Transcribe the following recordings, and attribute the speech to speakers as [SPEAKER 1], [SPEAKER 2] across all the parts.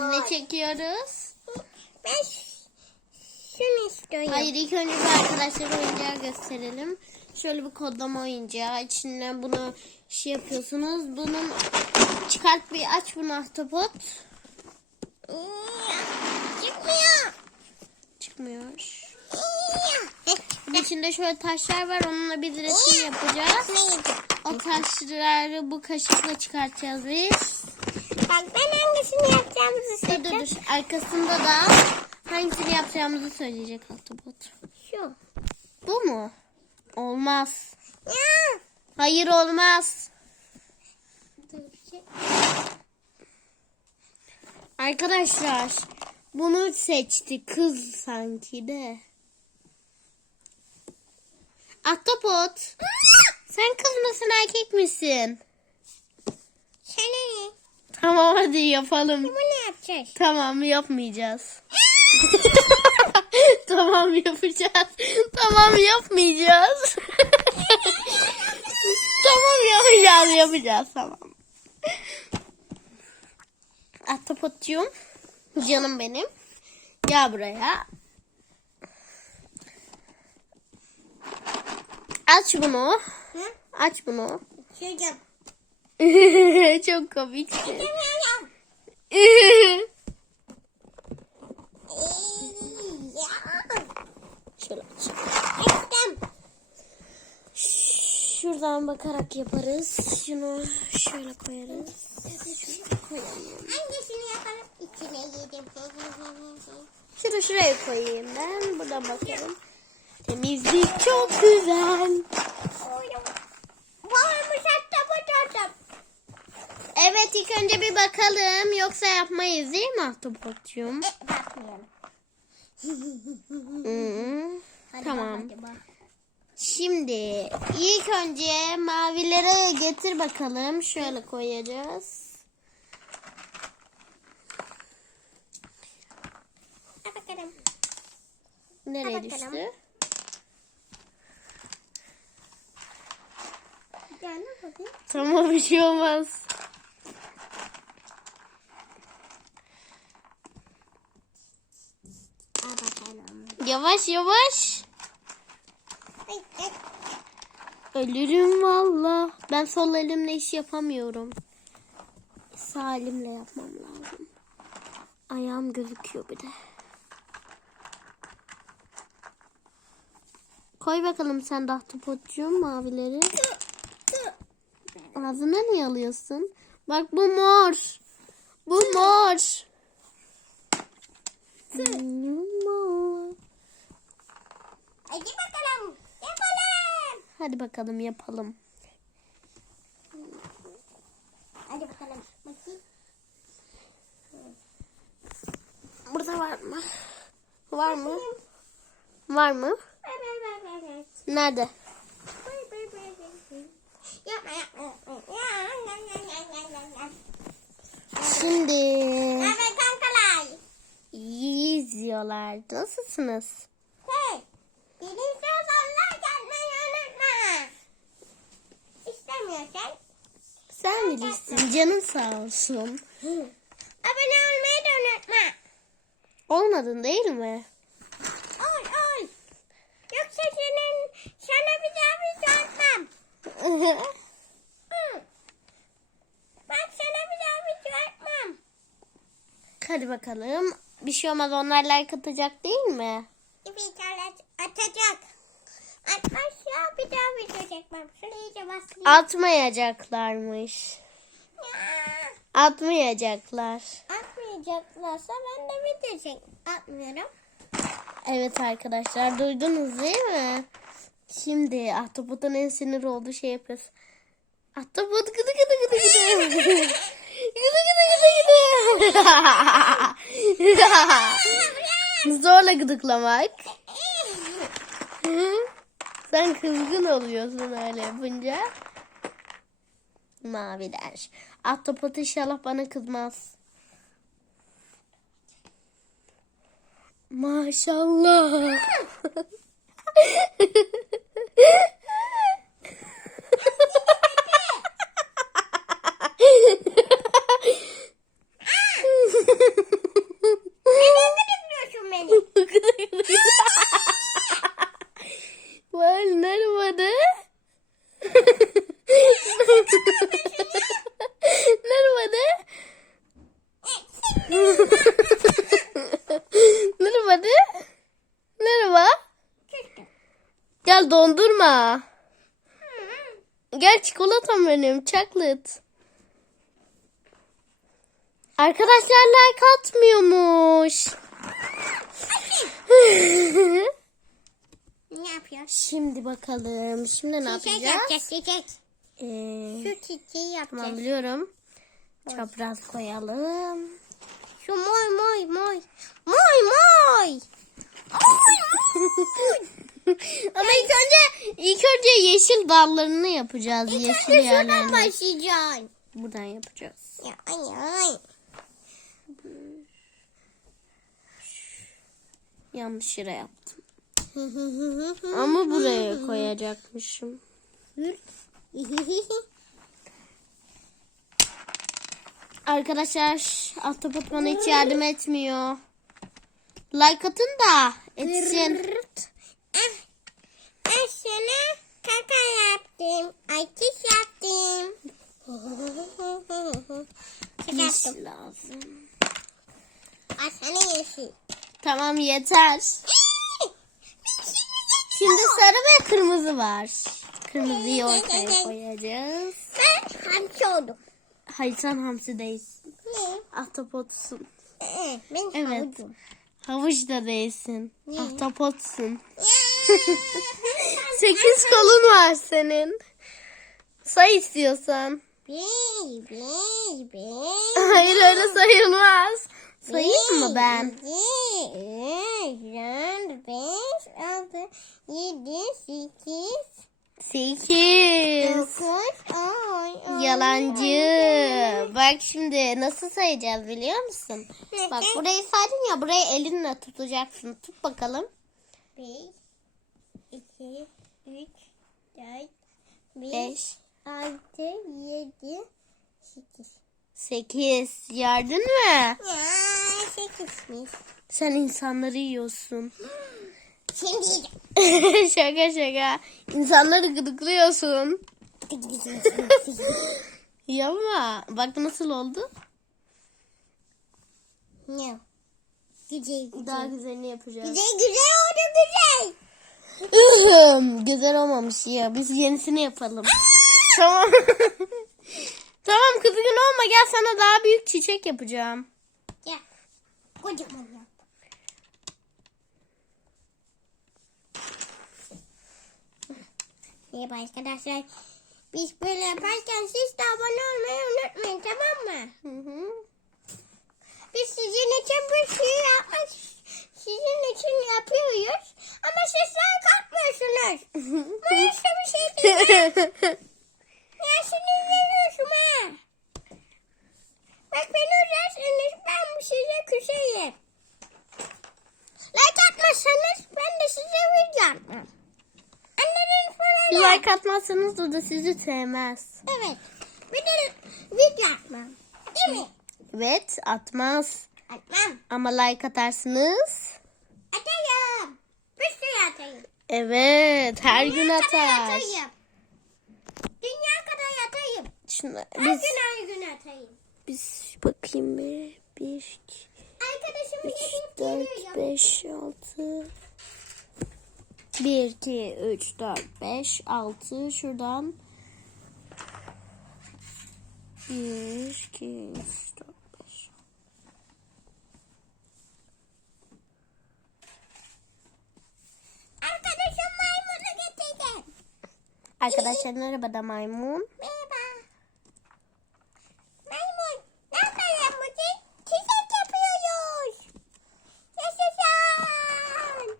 [SPEAKER 1] Ne çekiyoruz?
[SPEAKER 2] Ben şunu istiyorum.
[SPEAKER 1] Hayır ilk önce bir arkadaşlara oyuncağı gösterelim. Şöyle bir kodlama oyuncağı. İçinden bunu şey yapıyorsunuz. Bunun çıkart bir aç bunu ahtapot.
[SPEAKER 2] Çıkmıyor.
[SPEAKER 1] Çıkmıyor. Bunun içinde şöyle taşlar var. Onunla bir resim yapacağız. O taşları bu kaşıkla çıkartacağız biz.
[SPEAKER 2] Bak ben hangisini yapacağımızı
[SPEAKER 1] Dur dur dur. Arkasında da hangisini yapacağımızı söyleyecek ahtapot.
[SPEAKER 2] Şu.
[SPEAKER 1] Bu mu? Olmaz.
[SPEAKER 2] Ya.
[SPEAKER 1] Hayır olmaz. Arkadaşlar bunu seçti kız sanki de. Ahtapot. Sen kız mısın erkek misin?
[SPEAKER 2] Sana ne?
[SPEAKER 1] Tamam hadi yapalım.
[SPEAKER 2] Bu ne yapacağız?
[SPEAKER 1] Tamam yapmayacağız. tamam yapacağız. Tamam yapmayacağız. tamam yapacağız yapacağız tamam. Ahtapotcuğum. Canım benim. Gel buraya. Aç bunu.
[SPEAKER 2] Hı?
[SPEAKER 1] Aç bunu.
[SPEAKER 2] Şurada.
[SPEAKER 1] Çok.
[SPEAKER 2] Demiyorum.
[SPEAKER 1] Şöyle. Şuradan bakarak yaparız. Şunu şöyle koyarız.
[SPEAKER 2] Hangisini yapalım? İçine yedim.
[SPEAKER 1] Şunu şuraya koyayım ben. Buradan bakalım. Temizlik çok güzel.
[SPEAKER 2] Varmış hatta bu tadım.
[SPEAKER 1] Evet ilk önce bir bakalım. Yoksa yapmayız değil mi Ahtapotcuğum?
[SPEAKER 2] E, bakmayalım. Hadi
[SPEAKER 1] Tamam.
[SPEAKER 2] bak, hadi bak.
[SPEAKER 1] Şimdi ilk önce mavileri getir bakalım. Şöyle koyacağız.
[SPEAKER 2] Bakalım.
[SPEAKER 1] Nereye
[SPEAKER 2] bakalım.
[SPEAKER 1] düştü? Tamam bir şey olmaz.
[SPEAKER 2] Al bakalım.
[SPEAKER 1] Yavaş yavaş. Ölürüm valla. Ben sol elimle iş yapamıyorum. Sağ elimle yapmam lazım. Ayağım gözüküyor bir de. Koy bakalım sen de ahtapotcuğum mavileri. Ağzına niye alıyorsun? Bak bu mor. Bu mor. Benim mor.
[SPEAKER 2] Hadi bakalım. Yapalım.
[SPEAKER 1] Hadi bakalım yapalım.
[SPEAKER 2] Hadi bakalım. Bakayım.
[SPEAKER 1] Burada var mı? Var mı? Var mı? Nerede? Şimdi
[SPEAKER 2] Evet kankalar.
[SPEAKER 1] iyi izliyorlar. Nasılsınız? Sen bilirsin. Canın sağ olsun.
[SPEAKER 2] abone olmayı da unutma.
[SPEAKER 1] Olmadın değil mi?
[SPEAKER 2] Ol, ol. Yoksa senin, sana bir daha bir atmam. Hı. Bak sana bir daha bir atmam.
[SPEAKER 1] Hadi bakalım. Bir şey olmaz. Onlar like atacak değil mi?
[SPEAKER 2] Bir tane atacak. Atmazsa bir basayım.
[SPEAKER 1] Atmayacaklarmış.
[SPEAKER 2] Ya.
[SPEAKER 1] Atmayacaklar.
[SPEAKER 2] Atmayacaklarsa ben de video çek. Atmıyorum.
[SPEAKER 1] Evet arkadaşlar duydunuz değil mi? Şimdi Ahtapot'un en sinir olduğu şey yapıyoruz. Ahtapot gıdı gıdı gıdı gıdı. gıdı gıdı gıdı gıdı. Zorla gıdıklamak. Sen kızgın oluyorsun öyle yapınca. Mavi der. Ahtapot inşallah bana kızmaz. Maşallah.
[SPEAKER 2] Neden kızmıyorsun beni?
[SPEAKER 1] వాళ్ళు నడవదు నడవదు Merhaba de. Merhaba. Gel dondurma. Gel çikolatam benim. Chocolate. Arkadaşlar like atmıyormuş.
[SPEAKER 2] Ne yapıyor?
[SPEAKER 1] Şimdi bakalım. Şimdi ne
[SPEAKER 2] Çiçek
[SPEAKER 1] yapacağız?
[SPEAKER 2] yapacağız çiçek.
[SPEAKER 1] Ee,
[SPEAKER 2] Şu çiçeği yapacağız.
[SPEAKER 1] tamam biliyorum. Çapraz koyalım.
[SPEAKER 2] Şu moy moy moy. Moy moy. Moy moy.
[SPEAKER 1] Ama ilk önce ilk önce yeşil dallarını yapacağız.
[SPEAKER 2] İlk
[SPEAKER 1] yeşil
[SPEAKER 2] önce şuradan
[SPEAKER 1] yerlerini.
[SPEAKER 2] başlayacaksın.
[SPEAKER 1] Buradan yapacağız.
[SPEAKER 2] Ya ay ay.
[SPEAKER 1] Yanlış yere yaptım. Ama buraya koyacakmışım. Arkadaşlar Ahtapot bana hiç yardım etmiyor. Like atın da etsin.
[SPEAKER 2] Ben sana kaka yaptım. Ay çiş yaptım.
[SPEAKER 1] Yeşil lazım.
[SPEAKER 2] Ay sana yeşil.
[SPEAKER 1] Tamam yeter. Şimdi sarı ve kırmızı var. Kırmızıyı ortaya koyacağız.
[SPEAKER 2] Ben hamsi oldum.
[SPEAKER 1] Hayır sen hamsi değilsin.
[SPEAKER 2] Ne?
[SPEAKER 1] Ahtapotsun.
[SPEAKER 2] Ee, Ben
[SPEAKER 1] Evet.
[SPEAKER 2] havucum.
[SPEAKER 1] Havuç da değilsin.
[SPEAKER 2] Niye?
[SPEAKER 1] Ahtapotsun. Sekiz kolun var senin. Say istiyorsan.
[SPEAKER 2] Bir, bir, bir.
[SPEAKER 1] Hayır öyle sayılmaz. Sayayım mı ben?
[SPEAKER 2] İki, üç, dört, beş, altı, yedi, sekiz,
[SPEAKER 1] Sekiz.
[SPEAKER 2] dokuz, on, on.
[SPEAKER 1] Yalancı. Bak şimdi nasıl sayacağız biliyor musun? Bak burayı saydın ya burayı elinle tutacaksın. Tut bakalım.
[SPEAKER 2] Bir, iki, üç, dört, beş,
[SPEAKER 1] Beş.
[SPEAKER 2] altı, yedi, sekiz.
[SPEAKER 1] Sekiz. Gördün mü?
[SPEAKER 2] Ya sekizmiş.
[SPEAKER 1] Sen insanları yiyorsun.
[SPEAKER 2] Şimdi yiyeceğim.
[SPEAKER 1] şaka şaka. İnsanları gıdıklıyorsun. Yapma. Bak nasıl oldu?
[SPEAKER 2] Ne? Güzel güzel.
[SPEAKER 1] Daha güzelini yapacağız.
[SPEAKER 2] Güzel güzel oldu güzel.
[SPEAKER 1] güzel olmamış ya. Biz yenisini yapalım. tamam. tamam kızgın olma. Gel sana daha büyük çiçek yapacağım.
[SPEAKER 2] Ya kocaman yap. Merhaba arkadaşlar. Biz böyle yaparken siz de abone olmayı unutmayın tamam mı?
[SPEAKER 1] Hı hı.
[SPEAKER 2] Biz sizin için bir şey yapmak sizin için yapıyoruz. Ama sizler kalkmıyorsunuz. İşte bir şey değil. Ya sinirleniyorsun ha. Bak beni üzerseniz ben size küseyim. Like atmazsanız ben de size video atmam. Anladın sonra.
[SPEAKER 1] like atmazsanız o da sizi sevmez.
[SPEAKER 2] Evet. Bir de video atmam. Değil mi?
[SPEAKER 1] Evet atmaz.
[SPEAKER 2] Atmam.
[SPEAKER 1] Ama like atarsınız.
[SPEAKER 2] Atayım. Bir sürü atayım.
[SPEAKER 1] Evet her gün atar.
[SPEAKER 2] atayım. Atayım.
[SPEAKER 1] Şimdi
[SPEAKER 2] Her
[SPEAKER 1] biz,
[SPEAKER 2] gün her gün atayım.
[SPEAKER 1] biz bakayım bir. Bir, iki,
[SPEAKER 2] Arkadaşımı
[SPEAKER 1] üç, dört, beş, altı. Bir, iki, üç, dört, beş, altı. Şuradan. Bir, iki, üç, dört, beş.
[SPEAKER 2] Arkadaşım maymunu getirdi.
[SPEAKER 1] Arkadaşlar arabada. Maymun.
[SPEAKER 2] Ne yapalım bugün? Çiçek yapıyoruz. Yaşasın.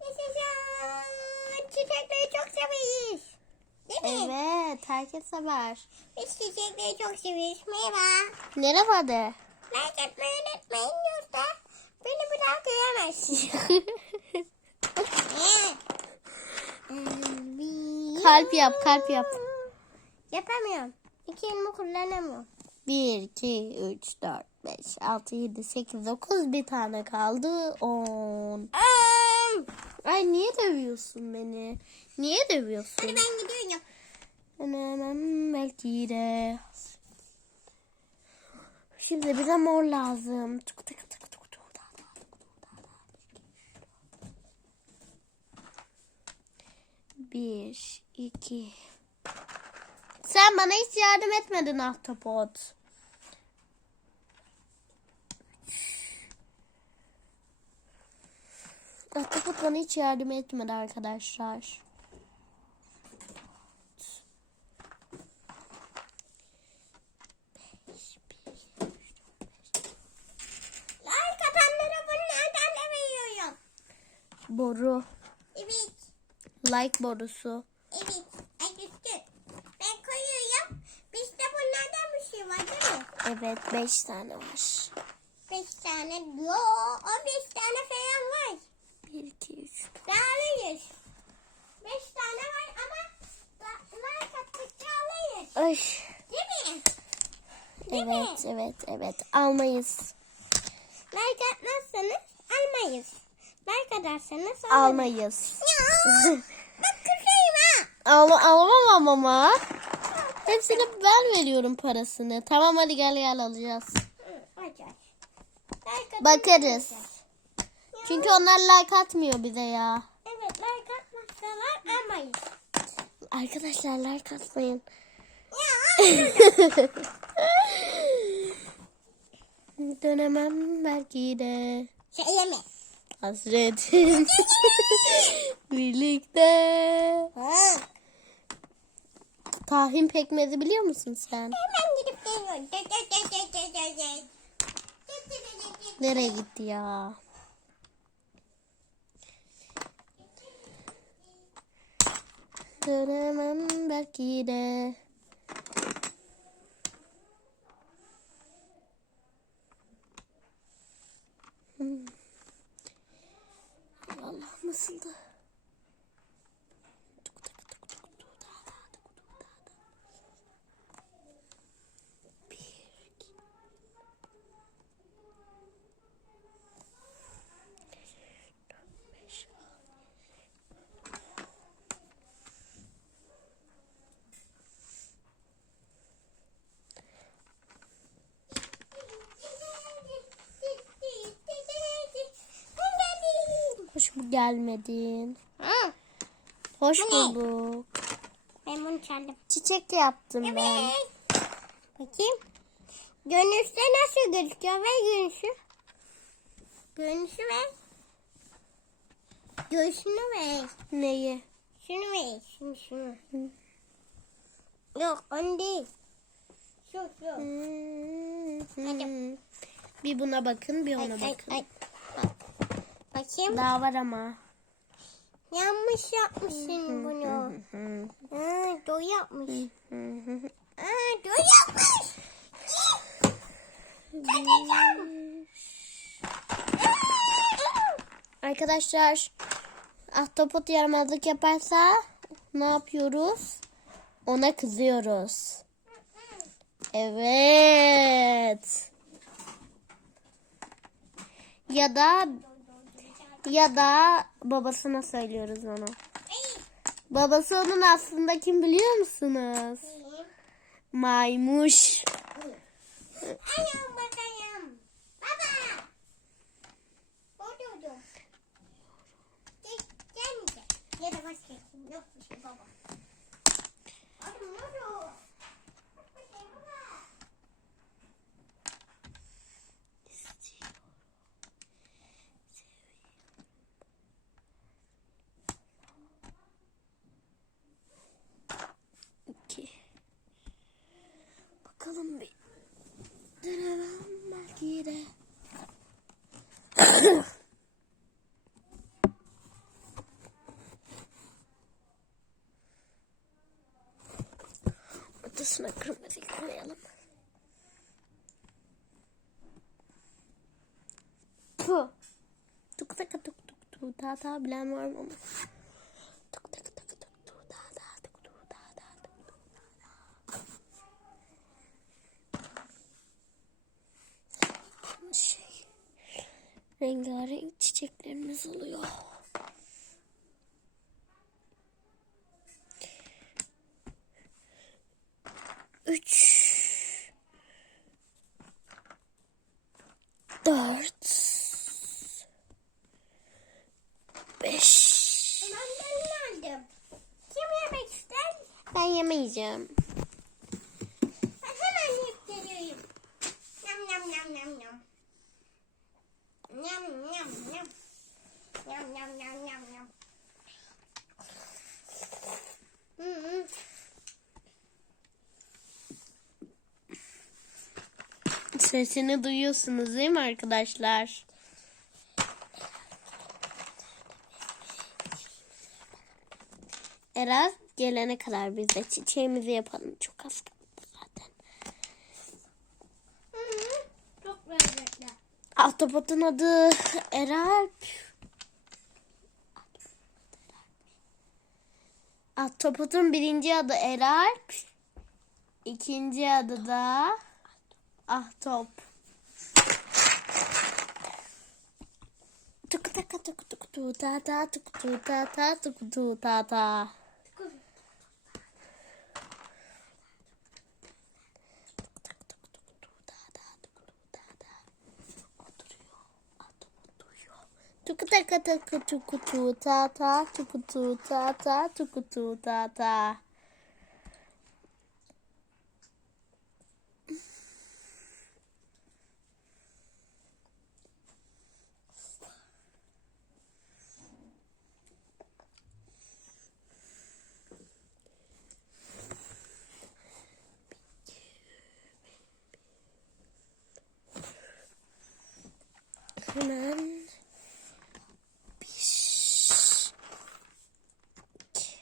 [SPEAKER 2] Yaşasın. Çiçekleri çok severiz. Değil mi?
[SPEAKER 1] Evet herkes sever.
[SPEAKER 2] Biz çiçekleri çok severiz. Merhaba.
[SPEAKER 1] Merhaba de.
[SPEAKER 2] Like etmeyi unutmayın yoksa beni bir daha göremezsin.
[SPEAKER 1] kalp yap kalp yap.
[SPEAKER 2] Yapamıyorum. İki elimi kullanamıyorum.
[SPEAKER 1] 1, 2, 3, 4, 5, 6, 7, 8, 9 bir tane kaldı. 10.
[SPEAKER 2] Am.
[SPEAKER 1] Ay niye dövüyorsun beni? Niye dövüyorsun?
[SPEAKER 2] Hadi ben gidiyorum.
[SPEAKER 1] Belki de. Şimdi bize mor lazım. Tık tık tık. Bir, iki. Sen bana hiç yardım etmedin Ahtapot. Ahtapot bana hiç yardım etmedi arkadaşlar.
[SPEAKER 2] Like atanlara bunlardan da veriyorum.
[SPEAKER 1] Boru.
[SPEAKER 2] Evet.
[SPEAKER 1] Like borusu.
[SPEAKER 2] Evet. Ben koyuyorum. Bizde bunlardan bir şey var değil mi?
[SPEAKER 1] Evet 5 tane var.
[SPEAKER 2] Beş tane. Yo, o beş tane falan var.
[SPEAKER 1] 1, 2, 3.
[SPEAKER 2] Daha alırız. Beş tane var ama da- like attıkça alırız.
[SPEAKER 1] Ay.
[SPEAKER 2] Değil mi? Değil mi?
[SPEAKER 1] Evet evet evet almayız.
[SPEAKER 2] Like atmazsanız almayız. Like atarsanız alırız.
[SPEAKER 1] Almayız.
[SPEAKER 2] Bak kızayım ha.
[SPEAKER 1] Almam ama. Hepsini ben veriyorum parasını. Tamam hadi gel gel alacağız.
[SPEAKER 2] Like
[SPEAKER 1] Bakarız. Çünkü onlar like atmıyor bize ya.
[SPEAKER 2] Evet like atmazsalar almayız.
[SPEAKER 1] Arkadaşlar like atmayın. Dönemem belki de.
[SPEAKER 2] şey yeme.
[SPEAKER 1] Hasretin birlikte.
[SPEAKER 2] Ha.
[SPEAKER 1] Tahin pekmezi biliyor musun sen?
[SPEAKER 2] Hemen gidip geliyorum.
[SPEAKER 1] Nereye gitti ya? Dönemem belki de. Hmm. Allah nasıldı? Bir, iki, beş, Hoş gelmedin.
[SPEAKER 2] Ha,
[SPEAKER 1] Hoş
[SPEAKER 2] Bu ne?
[SPEAKER 1] bulduk.
[SPEAKER 2] ben bunu çaldım.
[SPEAKER 1] Çiçek yaptım ben.
[SPEAKER 2] Evet. Bakayım. Görünüşte nasıl gözüküyor ve görünüşü? Görünüşü ve Görünüşünü ver.
[SPEAKER 1] Neyi?
[SPEAKER 2] Şunu ver. Şunu şunu. Yok onu değil. Şu şu.
[SPEAKER 1] Hmm. Bir buna bakın, bir
[SPEAKER 2] Ay,
[SPEAKER 1] ona
[SPEAKER 2] ay,
[SPEAKER 1] bakın.
[SPEAKER 2] ay. Bakayım.
[SPEAKER 1] Daha var ama.
[SPEAKER 2] Yanlış yapmışsın bunu. Ha, doğru yapmış. Ha, doğru yapmış. Çekeceğim.
[SPEAKER 1] Arkadaşlar, ahtapot yaramazlık yaparsa ne yapıyoruz? Ona kızıyoruz. Evet. Ya da ya da babasına söylüyoruz onu. Babası onun aslında kim biliyor musunuz? Maymuş.
[SPEAKER 2] Baba. Oğlum ne oldu? Yok bir şey baba.
[SPEAKER 1] İki. Bakalım bir. Denemem belki de. Ortasına kırmızı koyalım. Puh. Tuk tak tuk tuk tuk ta ta bilen var mı? 3
[SPEAKER 2] 4 5 Ben yemek
[SPEAKER 1] yemeyeceğim. Sesini duyuyorsunuz değil mi arkadaşlar? Eraz gelene kadar biz de çiçeğimizi yapalım. Çok az kaldı zaten.
[SPEAKER 2] Hı hı. Çok lezzetli.
[SPEAKER 1] Ahtapotun adı Eralp. Ahtapotun birinci adı Eralp. İkinci adı da Ahtap. Tuk taka tuk tuk tu ta ta tuk tu ta ta tuk tu ta ta. Tuk taka tuk tuk tu ta ta tuk tu ta ta tuk tu ta ta. Hemen bir iki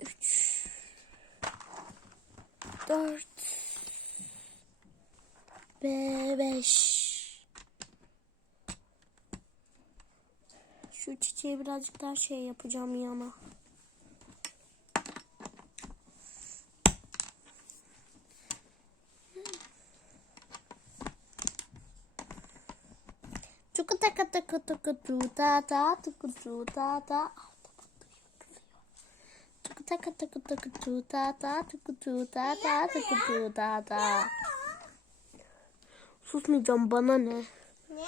[SPEAKER 1] üç dört ve beş şu çiçeği birazcık daha şey yapacağım yana. Tuku taka taka tuku tu ta ta tuku tu ta ta. Tuku taka taka tuku tu ta ta tuku tu ta ta tuku tu ta ta. Susmayacağım bana ne?
[SPEAKER 2] Ne?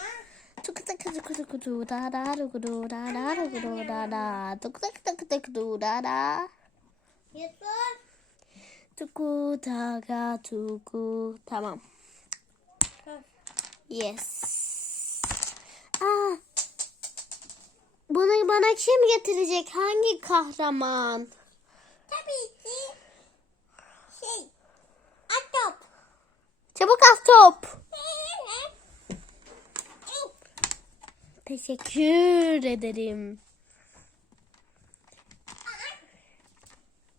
[SPEAKER 1] Tuku taka tuku tuku tu ta ta tuku tu ta ta tuku tu ta ta. Tuku taka taka tuku tu ta ta.
[SPEAKER 2] Yusuf.
[SPEAKER 1] Tuku taka tuku. Tamam. Yes. Aa, bunu bana kim getirecek? Hangi kahraman?
[SPEAKER 2] Tabii ki şey. Atop.
[SPEAKER 1] Çabuk al top. Teşekkür ederim.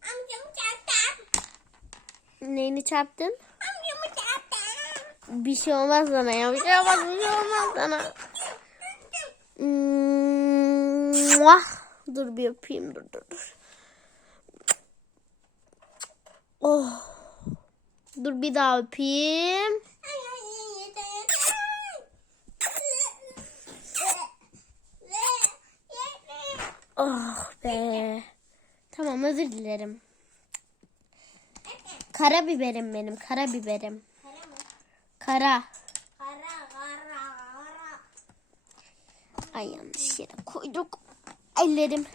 [SPEAKER 2] Amcamı çarptım.
[SPEAKER 1] Neyini çarptın?
[SPEAKER 2] Amcamı çarptım.
[SPEAKER 1] Bir şey olmaz sana ya. Bir şey olmaz, bir şey olmaz sana. Mua. Dur bir öpeyim. Dur dur dur. Dur bir daha öpeyim. Oh be. Tamam özür dilerim. Karabiberim benim. Karabiberim. Kara. Ay yanlış yere koyduk. Ellerim.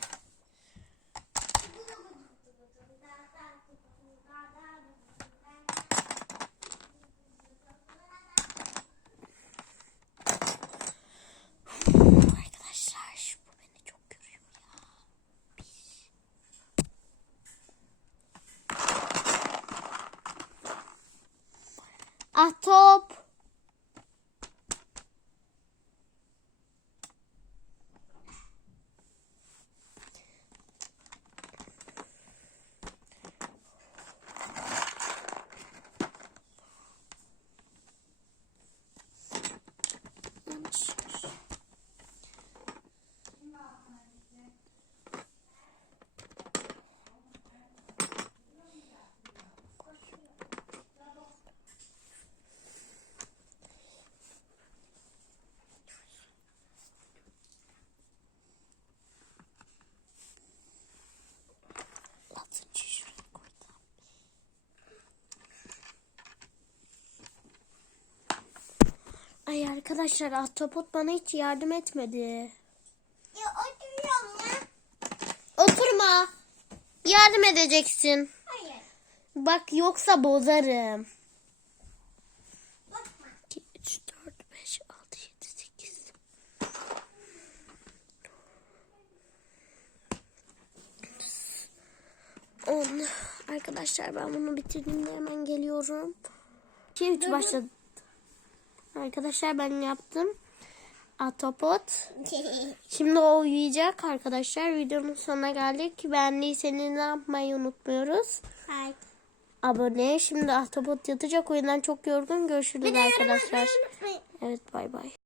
[SPEAKER 1] Arkadaşlar bu beni çok görüyor ya. Bir. Ah top. Yanlış. Altıncı şuraya koydum. Ay arkadaşlar ahtapot bana hiç yardım etmedi. Oturma. Yardım edeceksin. Bak yoksa bozarım. 2, 3, 4, 5, 6, 7, 8. 10. Arkadaşlar ben bunu bitirdiğimde hemen geliyorum. 2 3 başladı. Arkadaşlar ben yaptım. Atopot. Şimdi o uyuyacak arkadaşlar. Videonun sonuna geldik. Beğendiyseniz ne yapmayı unutmuyoruz.
[SPEAKER 2] Hayır.
[SPEAKER 1] Abone. Şimdi Ahtapot yatacak. O yüzden çok yorgun. Görüşürüz arkadaşlar. Evet bay bay.